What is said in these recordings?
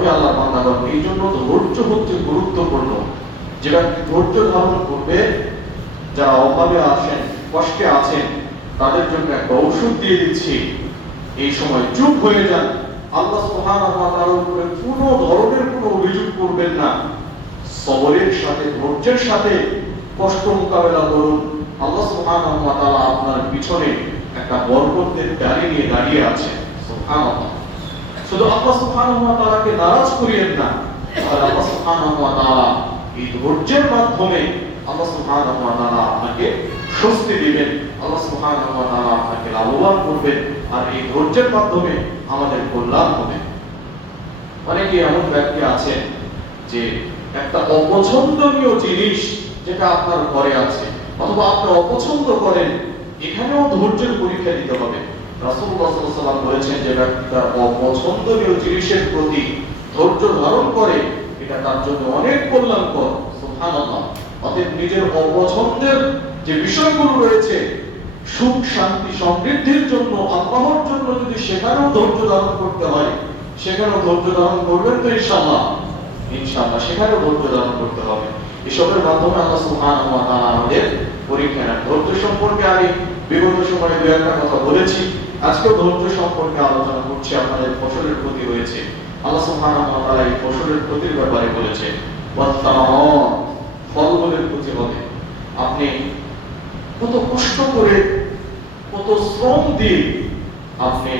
ওহে আল্লাহর বান্দাগণ, এই জন্য ধৈর্য হচ্ছে গুরুত্বপূর্ণ। যেটা ধৈর্য ধারণ করবে, যারা অভাবে আছেন, কষ্টে আছেন, তাদের জন্য একটা ঔষধ দিয়ে দিচ্ছি। এই সময় চুপ হয়ে যান। আল্লাহ সুবহানাহু ওয়া তাআলার উপরে কোনো ধরনের কোনো অভিযোগ করবেন না। সবরের সাথে, ধৈর্যের সাথে কষ্ট মোকাবেলা করুন। আল্লাহ সুবহানাহু ওয়া তাআলা আপনার পিছনে একটা বরকতের ডালি নিয়ে দাঁড়িয়ে আছেন। সুবহানাল্লাহ। শুধু আল্লাহ সুবহানাহু ওয়া তাআলাকে নারাজ করিয়েন না, আর আল্লাহ সুবহানাহু ওয়া তাআলা এই ধৈর্যের মাধ্যমে আল্লাহ সুবহানাহু ওয়া তাআলা আপনাকে স্বস্তি দিবেন, আল্লাহ সুবহানাহু ওয়া তাআলা আপনাকে লাভবান করবেন, আর এই ধৈর্যের মাধ্যমে আমাদের কল্যাণ হবে। অনেকে এমন ব্যক্তি আছেন যে একটা অপছন্দনীয় জিনিস যেটা আপনার ঘরে আছে অথবা আপনি অপছন্দ করেন, এখানেও ধৈর্যের পরীক্ষা দিতে হবে। রাসূলুল্লাহ সাল্লাল্লাহু আলাইহি ওয়াসাল্লাম বলেছেন যে ব্যক্তি তার অপছন্দনীয় জিনিসের প্রতি ধৈর্য ধারণ করে, এটা তার জন্য অনেক কল্যাণকর। সুবহানাল্লাহ। অতএব নিজের অপছন্দের যে বিষয়গুলো রয়েছে, সুখ শান্তি সমৃদ্ধির জন্য, আল্লাহর জন্য যদি সেখানেও ধৈর্য ধারণ করতে হয়, সেখানেও ধৈর্য ধারণ করবেন তো ইনশাআল্লাহ। ইনশাআল্লাহ সেখানেও ধৈর্য ধারণ করতে হবে। এসবের মাধ্যমে আল্লাহ সুবহানাহু ওয়া তাআলা আমাদের পরীক্ষা নেন। ধৈর্য সম্পর্কে আমি বিগত সময়ে দু একটা কথা বলেছি, আজকেও ধৈর্য সম্পর্কে আলোচনা করছি। আপনাদের ফসলের ক্ষতি হয়েছে, আল্লাহ সুবহানাহু ওয়া তাআলা এই ফসলের ক্ষতির ব্যাপারে বলেছে, ফলগুলোর ক্ষতি হবে। আপনি কত কষ্ট করে, কত শ্রম দিয়ে আপনি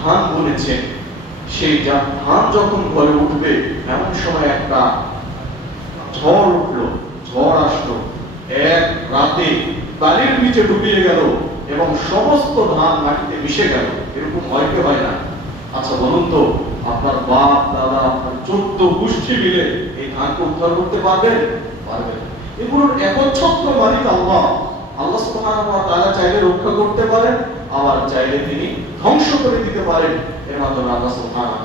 ধান বুনেছেন, সেই ধান যখন ঘরে উঠবে, এমন সময় একটা ঝড় উঠলো, ঝড় আসলো, এক রাতে বালির নিচে ডুবিয়ে গেল এবং সমস্ত ধান মাটিতে মিশে গেল। এরকম হয় কি হয় না? আচ্ছা বলুন তো, আপনার বাপ দাদা, আপনার 14 গোষ্ঠী মিলে এই ধানকে উদ্ধার করতে পারবেন? পারবেন। এগুলোর একচ্ছত্র মালিক আল্লাহ। আল্লাহ সুবহানাহু ওয়া তাআলা চাইলে রক্ষা করতে পারেন, আবার চাইলে তিনি ধ্বংস করে দিতে পারেন। এর মাধ্যমে আল্লাহ সুবহানাহু